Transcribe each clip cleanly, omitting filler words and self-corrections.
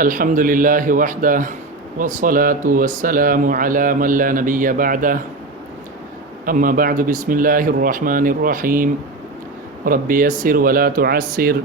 الحمد لله وحده والصلاة والسلام على من لا نبي بعده أما بعد بسم الله الرحمن الرحيم رب يسر ولا تعسر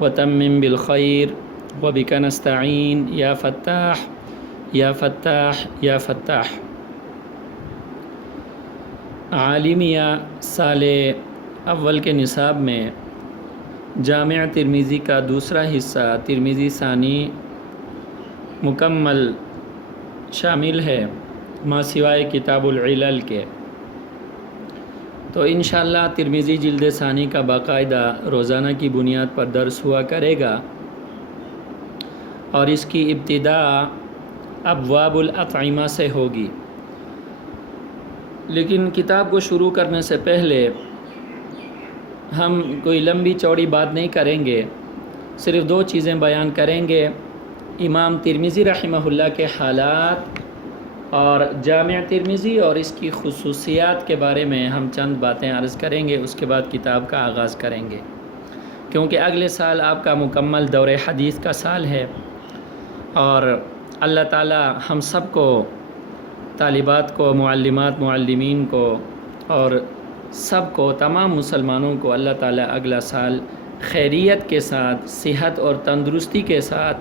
وتمم بالخير وبك نستعين يا فتاح يا فتاح يا فتاح عالمیہ سال اول کے نصاب میں جامع ترمذی کا دوسرا حصہ ترمذی ثانی مکمل شامل ہے ما سوائے کتاب العلل کے، تو انشاءاللہ ترمذی جلد ثانی کا باقاعدہ روزانہ کی بنیاد پر درس ہوا کرے گا، اور اس کی ابتدا ابواب الاطعمہ سے ہوگی۔ لیکن کتاب کو شروع کرنے سے پہلے ہم کوئی لمبی چوڑی بات نہیں کریں گے، صرف دو چیزیں بیان کریں گے۔ امام ترمذی رحمہ اللہ کے حالات اور جامع ترمذی اور اس کی خصوصیات کے بارے میں ہم چند باتیں عرض کریں گے، اس کے بعد کتاب کا آغاز کریں گے، کیونکہ اگلے سال آپ کا مکمل دور حدیث کا سال ہے، اور اللہ تعالی ہم سب کو، طالبات کو، معلمات، معلمین کو، اور سب کو، تمام مسلمانوں کو اللہ تعالیٰ اگلا سال خیریت کے ساتھ، صحت اور تندرستی کے ساتھ،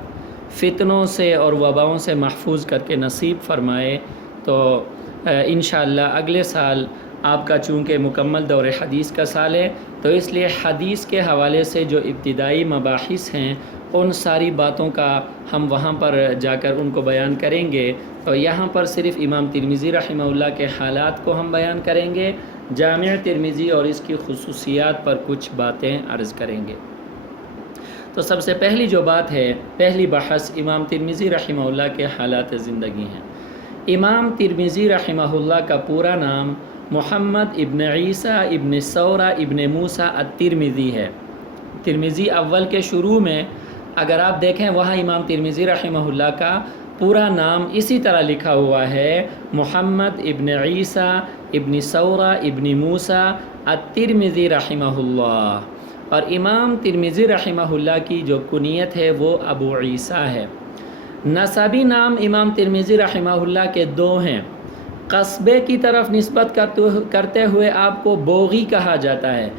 فتنوں سے اور وباؤں سے محفوظ کر کے نصیب فرمائے۔ تو انشاءاللہ اگلے سال آپ کا چونکہ مکمل دور حدیث کا سال ہے، تو اس لیے حدیث کے حوالے سے جو ابتدائی مباحث ہیں ان ساری باتوں کا ہم وہاں پر جا کر ان کو بیان کریں گے، اور یہاں پر صرف امام ترمذی رحمہ اللہ کے حالات کو ہم بیان کریں گے، جامع ترمذی اور اس کی خصوصیات پر کچھ باتیں عرض کریں گے۔ تو سب سے پہلی جو بات ہے، پہلی بحث امام ترمذی رحمہ اللہ کے حالات زندگی ہیں۔ امام ترمذی رحمہ اللہ کا پورا نام محمد ابن عیسیٰ ابن ثورہ ابن موسیٰ الترمذی ہے۔ ترمذی اول کے شروع میں اگر آپ دیکھیں وہاں امام ترمذی رحمہ اللہ کا پورا نام اسی طرح لکھا ہوا ہے، محمد ابن عیسیٰ ابن ثورہ ابن موسیٰ الترمذی رحمہ اللہ، اور امام ترمذی رحمہ اللہ کی جو کنیت ہے وہ ابو عیسیٰ ہے۔ نسبی نام امام ترمذی رحمہ اللہ کے دو ہیں، قصبے کی طرف نسبت کرتے ہوئے آپ کو بوغی کہا جاتا ہے۔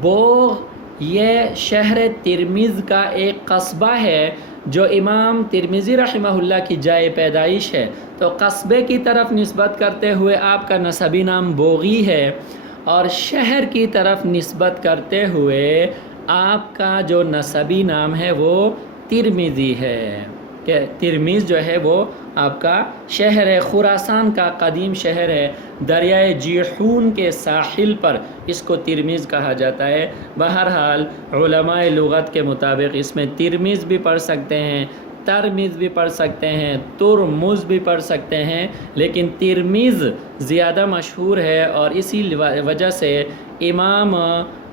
بوغ یہ شہر ترمذ کا ایک قصبہ ہے جو امام ترمذی رحمہ اللہ کی جائے پیدائش ہے، تو قصبے کی طرف نسبت کرتے ہوئے آپ کا نسبی نام بوغی ہے، اور شہر کی طرف نسبت کرتے ہوئے آپ کا جو نسبی نام ہے وہ ترمذی ہے، کہ ترمذ جو ہے وہ آپ کا شہر ہے، خراسان کا قدیم شہر ہے، دریائے جیحون کے ساحل پر اس کو ترمذ کہا جاتا ہے۔ بہرحال علماء لغت کے مطابق اس میں ترمذ بھی پڑھ سکتے ہیں، ترمذ بھی پڑھ سکتے ہیں، ترمز بھی پڑھ سکتے ہیں، لیکن ترمذ زیادہ مشہور ہے، اور اسی وجہ سے امام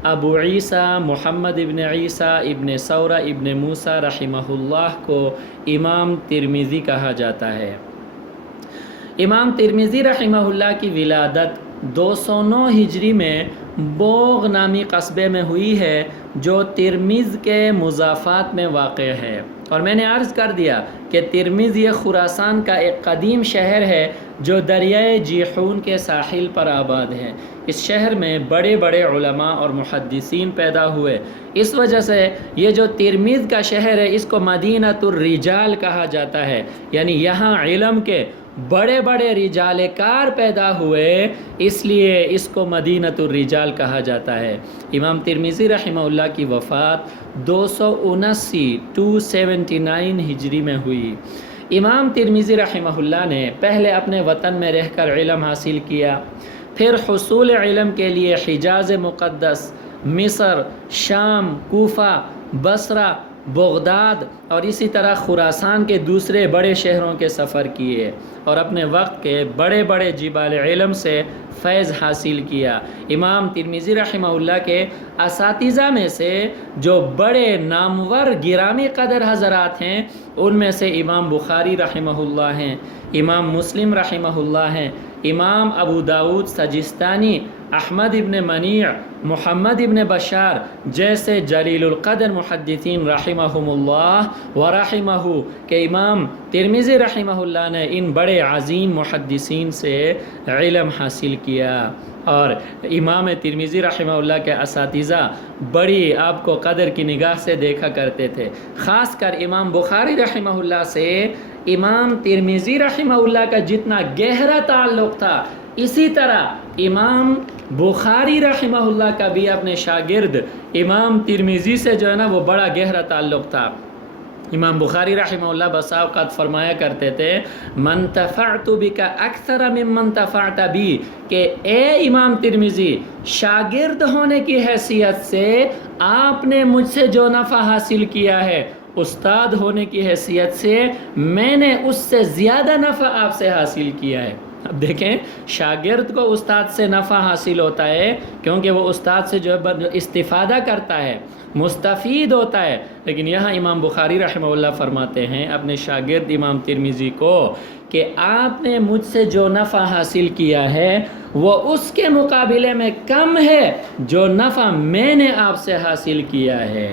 ابو عیسیٰ محمد ابن عیسیٰ ابن ثورہ ابن موسیٰ رحمہ اللہ کو امام ترمذی کہا جاتا ہے۔ امام ترمذی رحمہ اللہ کی ولادت 209 ہجری میں بوغ نامی قصبے میں ہوئی ہے، جو ترمذ کے مضافات میں واقع ہے، اور میں نے عرض کر دیا کہ ترمذ یہ خراسان کا ایک قدیم شہر ہے جو دریائے جیحون کے ساحل پر آباد ہے۔ اس شہر میں بڑے بڑے علماء اور محدثین پیدا ہوئے، اس وجہ سے یہ جو ترمذ کا شہر ہے اس کو مدینۃ الرجال کہا جاتا ہے، یعنی یہاں علم کے بڑے بڑے رجال کار پیدا ہوئے، اس لیے اس کو مدینۃ الرجال کہا جاتا ہے۔ امام ترمذی رحمہ اللہ کی وفات 279 ہجری میں ہوئی۔ امام ترمذی رحمہ اللہ نے پہلے اپنے وطن میں رہ کر علم حاصل کیا، پھر حصول علم کے لیے حجاز مقدس، مصر، شام، کوفہ، بصرہ، بغداد اور اسی طرح خراسان کے دوسرے بڑے شہروں کے سفر کیے، اور اپنے وقت کے بڑے بڑے جبال علم سے فیض حاصل کیا۔ امام ترمذی رحمہ اللہ کے اساتذہ میں سے جو بڑے نامور گرامی قدر حضرات ہیں ان میں سے امام بخاری رحمہ اللہ ہیں، امام مسلم رحمہ اللہ ہیں، امام ابو داود سجستانی احمد ابن منیع، محمد ابن بشار جیسے جلیل القدر محدثین رحمہم اللہ و رحمہ کہ امام ترمذی رحمہ اللہ نے ان بڑے عظیم محدثین سے علم حاصل کیا، اور امام ترمذی رحمہ اللہ کے اساتذہ بڑی آپ کو قدر کی نگاہ سے دیکھا کرتے تھے۔ خاص کر امام بخاری رحمہ اللہ سے امام ترمذی رحمہ اللہ کا جتنا گہرا تعلق تھا، اسی طرح امام بخاری رحمہ اللہ کا بھی اپنے شاگرد امام ترمذی سے جو ہے نا وہ بڑا گہرا تعلق تھا۔ امام بخاری رحمہ اللہ بسا اوقات فرمایا کرتے تھے من انتفعت بک اکثر ممن انتفعت بی، کہ اے امام ترمذی شاگرد ہونے کی حیثیت سے آپ نے مجھ سے جو نفع حاصل کیا ہے، استاد ہونے کی حیثیت سے میں نے اس سے زیادہ نفع آپ سے حاصل کیا ہے۔ اب دیکھیں شاگرد کو استاد سے نفع حاصل ہوتا ہے کیونکہ وہ استاد سے جو ہے استفادہ کرتا ہے، مستفید ہوتا ہے، لیکن یہاں امام بخاری رحمہ اللہ فرماتے ہیں اپنے شاگرد امام ترمذی کو کہ آپ نے مجھ سے جو نفع حاصل کیا ہے وہ اس کے مقابلے میں کم ہے جو نفع میں نے آپ سے حاصل کیا ہے۔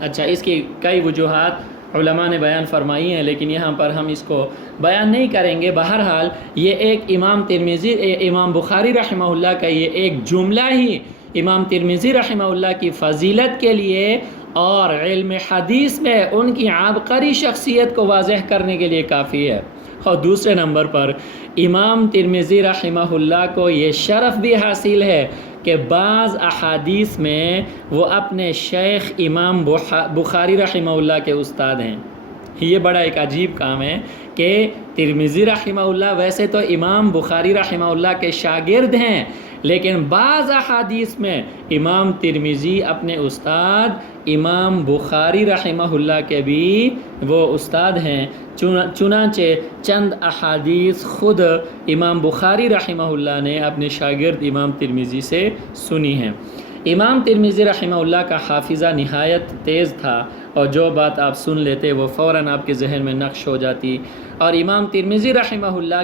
اچھا، اس کی کئی وجوہات علماء نے بیان فرمائی ہیں، لیکن یہاں پر ہم اس کو بیان نہیں کریں گے۔ بہرحال یہ ایک امام بخاری رحمہ اللہ کا یہ ایک جملہ ہی امام ترمذی رحمہ اللہ کی فضیلت کے لیے اور علم حدیث میں ان کی عبقری شخصیت کو واضح کرنے کے لیے کافی ہے۔ اور دوسرے نمبر پر امام ترمذی رحمہ اللہ کو یہ شرف بھی حاصل ہے کہ بعض احادیث میں وہ اپنے شیخ امام بخاری رحمہ اللہ کے استاد ہیں۔ یہ بڑا ایک عجیب کام ہے کہ ترمذی رحمہ اللہ ویسے تو امام بخاری رحمہ اللہ کے شاگرد ہیں، لیکن بعض احادیث میں امام ترمذی اپنے استاد امام بخاری رحمہ اللہ کے بھی وہ استاد ہیں۔ چنانچہ چند احادیث خود امام بخاری رحمہ اللہ نے اپنے شاگرد امام ترمذی سے سنی ہیں۔ امام ترمذی رحمہ اللہ کا حافظہ نہایت تیز تھا، اور جو بات آپ سن لیتے وہ فوراً آپ کے ذہن میں نقش ہو جاتی۔ اور امام ترمذی رحمہ اللہ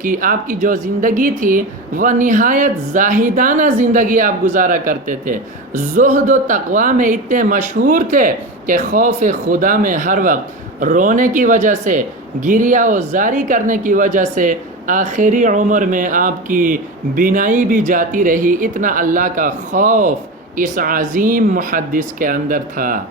کی آپ کی جو زندگی تھی وہ نہایت زاہدانہ زندگی آپ گزارا کرتے تھے، زہد و تقوی میں اتنے مشہور تھے کہ خوف خدا میں ہر وقت رونے کی وجہ سے، گریہ و زاری کرنے کی وجہ سے آخری عمر میں آپ کی بینائی بھی جاتی رہی، اتنا اللہ کا خوف اس عظیم محدث کے اندر تھا۔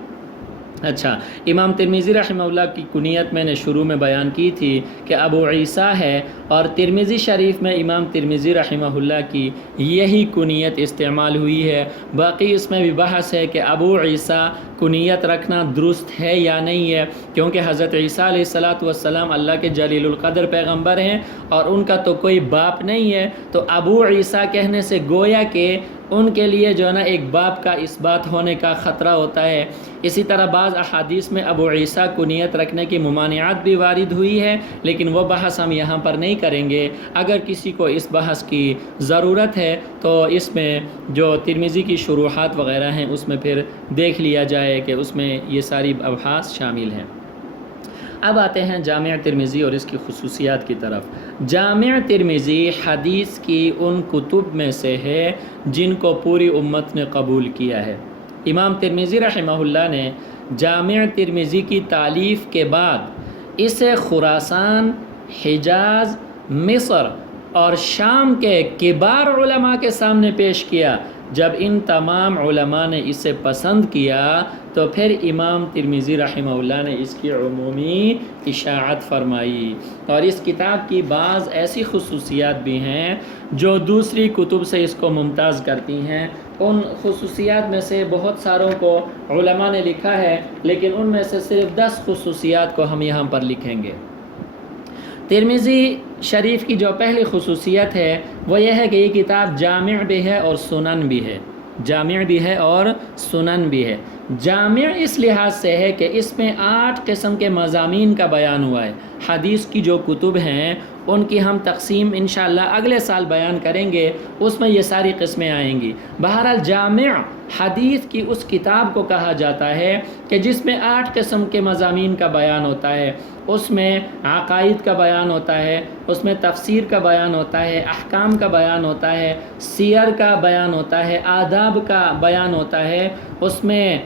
اچھا، امام ترمذی رحمہ اللہ کی کنیت میں نے شروع میں بیان کی تھی کہ ابو عیسیٰ ہے، اور ترمذی شریف میں امام ترمذی رحمہ اللہ کی یہی کنیت استعمال ہوئی ہے۔ باقی اس میں بھی بحث ہے کہ ابو عیسیٰ کنیت رکھنا درست ہے یا نہیں ہے، کیونکہ حضرت عیسیٰ علیہ السلام اللہ کے جلیل القدر پیغمبر ہیں اور ان کا تو کوئی باپ نہیں ہے، تو ابو عیسیٰ کہنے سے گویا کہ ان کے لیے جو ہے نا ایک باپ کا اس بات ہونے کا خطرہ ہوتا ہے۔ اسی طرح بعض احادیث میں ابو عیسیٰ کنیت رکھنے کی ممانعات بھی وارد ہوئی ہے، لیکن وہ بحث ہم یہاں پر نہیں کریں گے۔ اگر کسی کو اس بحث کی ضرورت ہے تو اس میں جو ترمذی کی شروحات وغیرہ ہیں اس میں پھر دیکھ لیا جائے کہ اس میں یہ ساری ابحاث شامل ہیں۔ اب آتے ہیں جامع ترمذی اور اس کی خصوصیات کی طرف۔ جامع ترمذی حدیث کی ان کتب میں سے ہے جن کو پوری امت نے قبول کیا ہے۔ امام ترمذی رحمہ اللہ نے جامع ترمذی کی تالیف کے بعد اسے خراسان، حجاز، مصر اور شام کے کبار علماء کے سامنے پیش کیا۔ جب ان تمام علماء نے اسے پسند کیا تو پھر امام ترمذی رحمہ اللہ نے اس کی عمومی اشاعت فرمائی، اور اس کتاب کی بعض ایسی خصوصیات بھی ہیں جو دوسری کتب سے اس کو ممتاز کرتی ہیں۔ ان خصوصیات میں سے بہت ساروں کو علماء نے لکھا ہے، لیکن ان میں سے صرف 10 خصوصیات کو ہم یہاں پر لکھیں گے۔ ترمذی شریف کی جو پہلی خصوصیت ہے وہ یہ ہے کہ یہ کتاب جامع بھی ہے اور سنن بھی ہے۔ جامع بھی ہے اور سنن بھی ہے۔ جامع اس لحاظ سے ہے کہ اس میں 8 قسم کے مضامین کا بیان ہوا ہے۔ حدیث کی جو کتب ہیں ان کی ہم تقسیم انشاءاللہ اگلے سال بیان کریں گے، اس میں یہ ساری قسمیں آئیں گی۔ بہرحال جامع حدیث کی اس کتاب کو کہا جاتا ہے کہ جس میں 8 قسم کے مضامین کا بیان ہوتا ہے، اس میں عقائد کا بیان ہوتا ہے، اس میں تفسیر کا بیان ہوتا ہے، احکام کا بیان ہوتا ہے، سیر کا بیان ہوتا ہے، آداب کا بیان ہوتا ہے، اس میں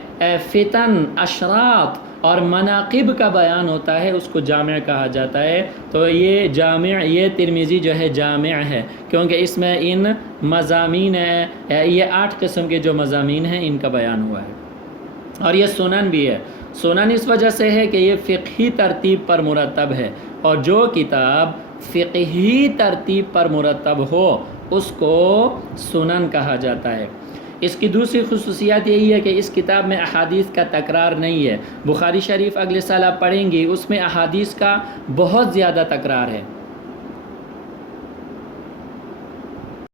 فتن، اشراط اور مناقب کا بیان ہوتا ہے، اس کو جامع کہا جاتا ہے۔ تو یہ جامع، یہ ترمذی جو ہے جامع ہے، کیونکہ اس میں ان مضامین ہیں، یہ 8 قسم کے جو مضامین ہیں ان کا بیان ہوا ہے۔ اور یہ سنن بھی ہے۔ سنن اس وجہ سے ہے کہ یہ فقہی ترتیب پر مرتب ہے، اور جو کتاب فقہی ترتیب پر مرتب ہو اس کو سنن کہا جاتا ہے۔ اس کی دوسری خصوصیات یہی ہے کہ اس کتاب میں احادیث کا تکرار نہیں ہے۔ بخاری شریف اگلے سال آپ پڑھیں گی، اس میں احادیث کا بہت زیادہ تکرار ہے۔